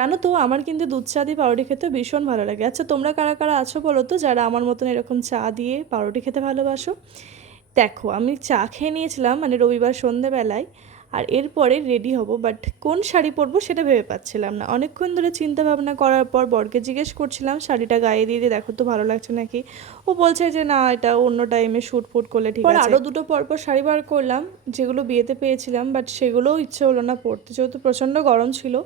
জানো তো আমার কিন্তু দুধ চা দিয়ে পাউরুটি খেতে ভীষণ ভালো লাগে। আচ্ছা তোমরা কারা কারা আছো বলো তো যারা আমার মতন এরকম চা দিয়ে পাউরুটি খেতে ভালোবাসো। দেখো আমি চা খেয়ে নিয়েছিলাম মানে রবিবার সন্ধেবেলায়। আর এরপরে রেডি হব, বাট কোন শাড়ি পরবো সেটা ভেবে পাচ্ছিলাম না। অনেকক্ষণ ধরে চিন্তা ভাবনা করার পর বরকে জিজ্ঞেস করছিলাম শাড়িটা গায়ে দিয়ে দিয়ে দেখো তো ভালো লাগছে নাকি। ও বলছে যে না, এটা অন্য টাইমে শ্যুট ফুট করলে ঠিক আছে। আরও দুটো পরপর শাড়ি বার করলাম যেগুলো বিয়েতে পেয়েছিলাম, বাট সেগুলোও ইচ্ছে হলো না পরতে যেহেতু প্রচণ্ড গরম ছিল।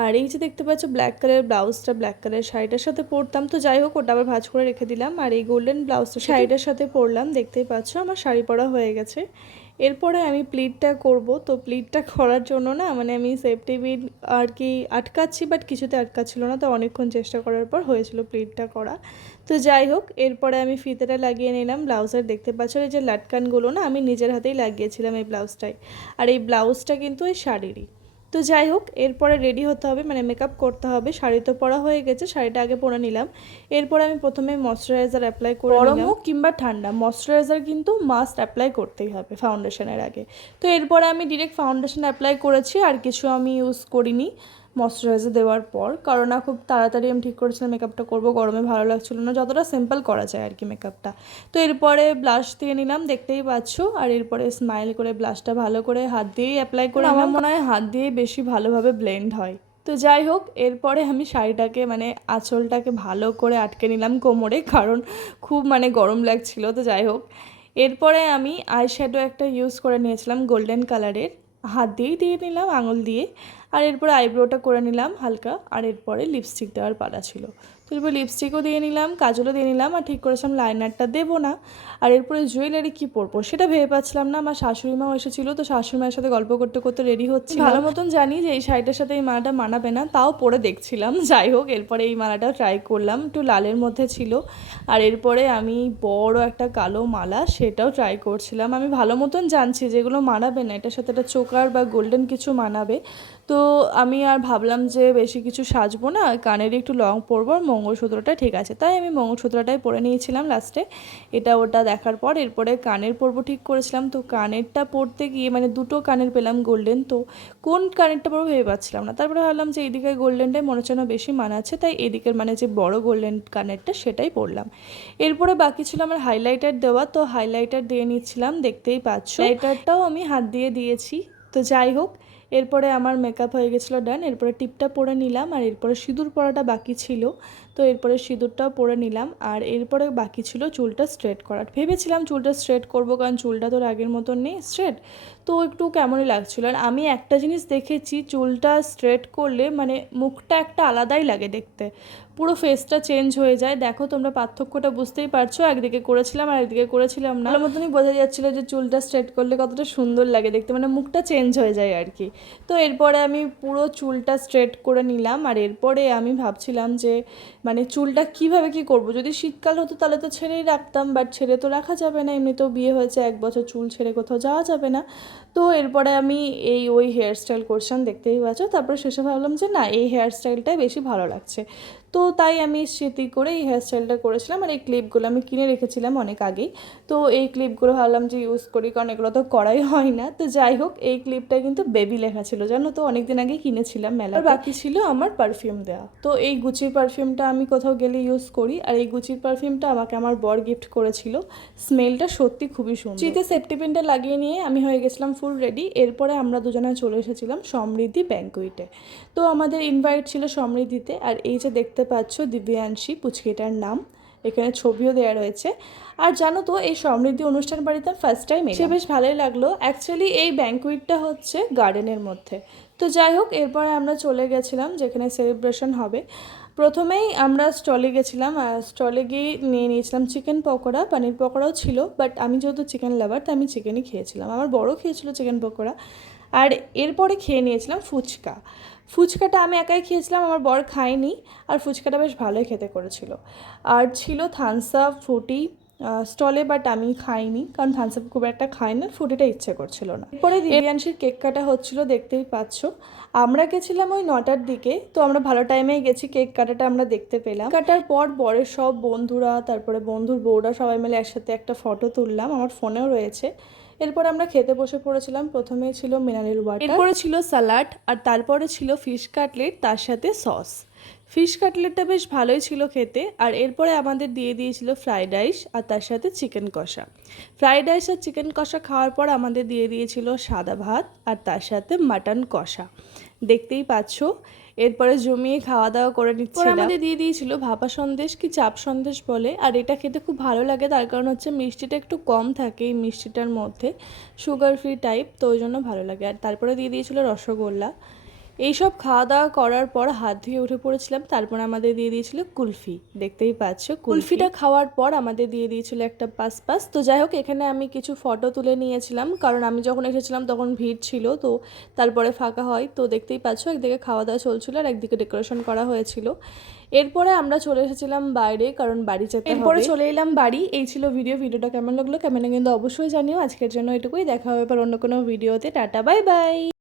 আর এই যে দেখতে পাচ্ছ ব্ল্যাক কালারের ব্লাউজটা ব্ল্যাক কালারের শাড়িটার সাথে পরতাম, তো যাই হোক ওটা আবার ভাঁজ করে রেখে দিলাম। আর এই গোল্ডেন ব্লাউজটা শাড়িটার সাথে পরলাম, দেখতেই পাচ্ছ আমার শাড়ি পরা হয়ে গেছে। এরপরে আমি প্লিটটা করব, তো প্লিটটা করার জন্য না মানে আমি সেফটি পিন আর কি আটকাচ্ছি, বাট কিছুতে আটকাচ্ছিল না, তো অনেকক্ষণ চেষ্টা করার পর হয়েছিল প্লিটটা করা। তো যাই হোক এরপরে আমি ফিতেটা লাগিয়ে নিলাম ব্লাউজের। দেখতে পাচ্ছ এই যে লাটকানগুলো না আমি নিজের হাতেই লাগিয়েছিলাম এই ব্লাউজটাই। আর এই ব্লাউজটা কিন্তু এই শাড়িরই। তো যাই হোক এরপরে রেডি হতে হবে, মানে মেকআপ করতে হবে। শাড়ি তো পরা হয়ে গেছে, শাড়িটা আগে পরে নিলাম। এরপরে আমি প্রথমে ময়শ্চারাইজার অ্যাপ্লাই করে নিলাম। গরম হোক কিংবা ঠান্ডা ময়শ্চারাইজার কিন্তু মাস্ট অ্যাপ্লাই করতেই হবে ফাউন্ডেশনের আগে। তো এরপরে আমি ডিরেক্ট ফাউন্ডেশন অ্যাপ্লাই করেছি, আর কিছু আমি ইউজ করিনি ময়শ্চারাইজার দেওয়ার পর, কারণ না খুব তাড়াতাড়ি আমি ঠিক করেছিলাম মেকআপটা করবো, গরমে ভালো লাগছিলো না, যতটা সিম্পল করা যায় আর কি মেকআপটা। তো এরপরে ব্লাশ দিয়ে নিলাম, দেখতেই পাচ্ছ। আর এরপরে স্মাইল করে ব্লাশটা ভালো করে হাত দিয়েই অ্যাপ্লাই করে আমার মনে হয় হাত দিয়েই বেশি ভালোভাবে ব্লেন্ড হয়। তো যাই হোক এরপরে আমি শাড়িটাকে মানে আঁচলটাকে ভালো করে আটকে নিলাম কোমরে, কারণ খুব মানে গরম লাগছিল। তো যাই হোক এরপরে আমি আইশ্যাডো একটা ইউজ করে নিয়েছিলাম গোল্ডেন কালারের, হাত দিয়েই দিয়ে নিলাম আঙুল দিয়ে। আর এরপরে আইব্রোটা করে নিলাম হালকা, আর এরপরে লিপস্টিক দেওয়ার পালা ছিল। তো এরপর লিপস্টিকও দিয়ে নিলাম, কাজলও দিয়ে নিলাম, আর ঠিক করেছিলাম লাইনারটা দেবো না। আর এরপরে জুয়েলারি কী পরবো সেটা ভেবে পাচ্ছিলাম না। আমার শাশুড়ি মাও এসেছিলো, তো শাশুড়ি মায়ের সাথে গল্প করতে করতে রেডি হচ্ছি। ভালো মতন জানি যে এই শাড়িটার সাথে এই মালাটা মানাবে না, তাও পরে দেখছিলাম। যাই হোক এরপরে এই মালাটা ট্রাই করলাম, একটু লালের মধ্যে ছিল। আর এরপরে আমি বড় একটা কালো মালা সেটাও ট্রাই করছিলাম। আমি ভালো মতন জানছি যেগুলো মানাবে না, এটার সাথে একটা চোকার বা গোল্ডেন কিছু মানাবে। তো আমি আর ভাবলাম যে বেশি কিছু সাজবো না, কানের একটু লং পরবো, আর মঙ্গলসূত্রটা ঠিক আছে, তাই আমি মঙ্গলসূত্রটাই পরে নিয়েছিলাম লাস্টে। এটা ওটা দেখার পর এরপরে কানের পরবো ঠিক করেছিলাম। তো কানেরটা পরতে গিয়ে মানে দুটো কানের পেলাম গোল্ডেন, তো কোন কানেরটা পরবো ভেবে পাচ্ছিলাম না। তারপরে ভাবলাম যে এইদিকে গোল্ডেনটাই মনে হচ্ছে না বেশি মানাচ্ছে, তাই এদিকের মানে যে বড় গোল্ডেন কানেরটা সেটাই পরলাম। এরপরে বাকি ছিল আমার হাইলাইটার দেওয়া, তো হাইলাইটার দিয়ে নিচ্ছিলাম, দেখতেই পাচ্ছ হাইলাইটারটাও আমি হাত দিয়ে দিয়েছি। তো যাই হোক এরপরে আমার মেকআপ হয়ে গেছিলো ডান। এরপরে টিপটা পরে নিলাম, আর এরপরে সিঁদুর পরাটা বাকি ছিল, তো এরপরে সিঁদুরটাও পরে নিলাম। আর এরপরে বাকি ছিল চুলটা স্ট্রেট করার। ভেবেছিলাম চুলটা স্ট্রেট করবো, কারণ চুলটা তো আগের মতন নেই স্ট্রেট, তো একটু কেমনই লাগছিলো। আর আমি একটা জিনিস দেখেছি, চুলটা স্ট্রেট করলে মানে মুখটা একটা আলাদাই লাগে দেখতে, পুরো ফেসটা চেঞ্জ হয়ে যায়। দেখো তোমরা পার্থক্যটা বুঝতেই পারছো, একদিকে করেছিলাম আর একদিকে করেছিলাম না, ভালো মতনই বোঝা যাচ্ছিলো যে চুলটা স্ট্রেট করলে কতটা সুন্দর লাগে দেখতে, মানে মুখটা চেঞ্জ হয়ে যায় আর কি। তো এরপরে আমি পুরো চুলটা স্ট্রেট করে নিলাম। আর এরপরে আমি ভাবছিলাম যে মানে চুলটা কিভাবে কি করব, যদি শীতকাল হতো তাহলে তো ছেড়েই রাখতাম, বাট ছেড়ে তো রাখা যাবে না, এমনিতেও বিয়ে হয়েছে 1 বছর, চুল ছেড়ে কোথাও যাওয়া যাবে না। তো এরপরে আমি ওই হেয়ার স্টাইল করছিলাম, দেখতেই পাচ্ছ। তারপরে শেষে ভাবলাম যে না, এই হেয়ার স্টাইলটাই বেশি ভালো লাগছে, তো তাই আমি স্মৃতি করে এই হেয়ার স্টাইলটা করেছিলাম। আর এই ক্লিপগুলো আমি কিনে রেখেছিলাম অনেক আগেই, তো এই ক্লিপগুলো ভাবলাম যে ইউজ করি, কারণ এগুলো তো করাই হয় না। তো যাই হোক এই ক্লিপটা কিন্তু বেবি লেখা ছিল জানো, তো অনেক দিন আগেই কিনেছিলাম মেলা। আর বাকি ছিল আমার পারফিউম দেওয়া, তো এই গুচির পারফিউমটা আমি কোথাও গেলে ইউজ করি। আর এই গুচির পারফিউমটা আমাকে আমার বর গিফট করেছিল, স্মেলটা সত্যি খুবই সুন্দর। চিতে সেফটি পিনটা লাগিয়ে নিয়ে আমি হয়ে গেছিলাম ফুল রেডি। এরপরে আমরা দুজনে চলে এসেছিলাম সমৃদ্ধি ব্যাঙ্কুইটে। তো আমাদের ইনভাইট ছিল সমৃদ্ধিতে। আর এই যে দেখতে পাচ্ছ দিব্যাংশী পুচকিটার নাম, এখানে ছবিও দেওয়া রয়েছে। আর জানো তো এই সমৃদ্ধি অনুষ্ঠান বাড়িতে ফার্স্ট টাইম সে বেশ ভালোই লাগলো। অ্যাকচুয়ালি এই ব্যাঙ্কুইটটা হচ্ছে গার্ডেনের মধ্যে। তো যাই হোক এরপরে আমরা চলে গেছিলাম যেখানে সেলিব্রেশন হবে। প্রথমেই আমরা স্টলে গেছিলাম, আর স্টলে গিয়ে নিয়ে নিয়েছিলাম চিকেন পকোড়া, পনির পকোড়াও ছিল, বাট আমি যেহেতু চিকেন লাভার তাই আমি চিকেনই খেয়েছিলাম, আমার বড় খেয়েছিল চিকেন পকোড়া। আর এরপরে খেয়ে নিয়েছিলাম ফুচকা। ফুচকাটা আমি একাই খেয়েছিলাম, আমার বর খায়নি। আর ফুচকাটা বেশ ভালোই খেতে করেছিল। আর ছিল থামস আপ ফ্রুটি স্টলে, বাট আমি খাইনি, কারণ থামস আপ খুব একটা খাই না, ফ্রুটিটা ইচ্ছে করছিল না। এরপরে দিব্যাংশীর কেক কাটা হচ্ছিল, দেখতেই পাচ্ছ। আমরা গেছিলাম ওই 9টার দিকে, তো আমরা ভালো টাইমেই গেছি, কেক কাটাটা আমরা দেখতে পেলাম। কাটার পর বরের সব বন্ধুরা, তারপরে বন্ধুর বউরা সবাই মিলে একসাথে একটা ফটো তুললাম, আমার ফোনেও রয়েছে। এরপর আমরা খেতে বসে পড়েছিলাম। প্রথমে ছিল মিনারেল ওয়াটার, এরপরে ছিল স্যালাড, আর তারপরে ছিল ফিশ কাটলেট তার সাথে সস। ফিশ কাটলেটটা বেশ ভালোই ছিল খেতে। আর এরপরে আমাদের দিয়ে দিয়েছিল ফ্রাইড রাইস আর তার সাথে চিকেন কষা। ফ্রাইড রাইস আর চিকেন কষা খাওয়ার পর আমাদের দিয়ে দিয়েছিল সাদা ভাত আর তার সাথে মাটন কষা, দেখতেই পাচ্ছ। এরপরে জমিয়ে খাওয়া দাওয়া করে নিচ্ছিলাম। আমাদের দিয়ে দিয়েছিল ভাপা সন্দেশ কি চাপ সন্দেশ বলে, আর এটা খেতে খুব ভালো লাগে। তার কারণ হচ্ছে মিষ্টিটা একটু কম থাকে এই মিষ্টিটার মধ্যে, সুগার ফ্রি টাইপ, তো ওই জন্য ভালো লাগে। আর তারপরে দিয়ে দিয়েছিল রসগোল্লা। এইসব খাওয়া দাওয়া করার পর হাত ধুয়ে উঠে পড়েছিলাম। তারপর আমাদের দিয়ে দিয়েছিল কুলফি, দেখতেই পাচ্ছ। কুলফিটা খাওয়ার পর আমাদের দিয়ে দিয়েছিল একটা পাস। তো যাই হোক, এখানে আমি কিছু ফটো তুলে নিয়েছিলাম, কারণ আমি যখন এসেছিলাম তখন ভিড় ছিল, তো তারপরে ফাঁকা হয়। তো দেখতেই পাচ্ছ, একদিকে খাওয়া দাওয়া চলছিল আর একদিকে ডেকোরেশন করা হয়েছিল। এরপরে আমরা চলে এসেছিলাম বাইরে, কারণ বাড়ি যেতে হবে। এরপরে চলে এলাম বাড়ি। এই ছিল ভিডিওটা কেমন লাগলো কমেন্টে কিন্তু অবশ্যই জানিও। আজকের জন্য এটুকুই, দেখা হবে এবার অন্য কোনো ভিডিওতে। Tata, bye bye.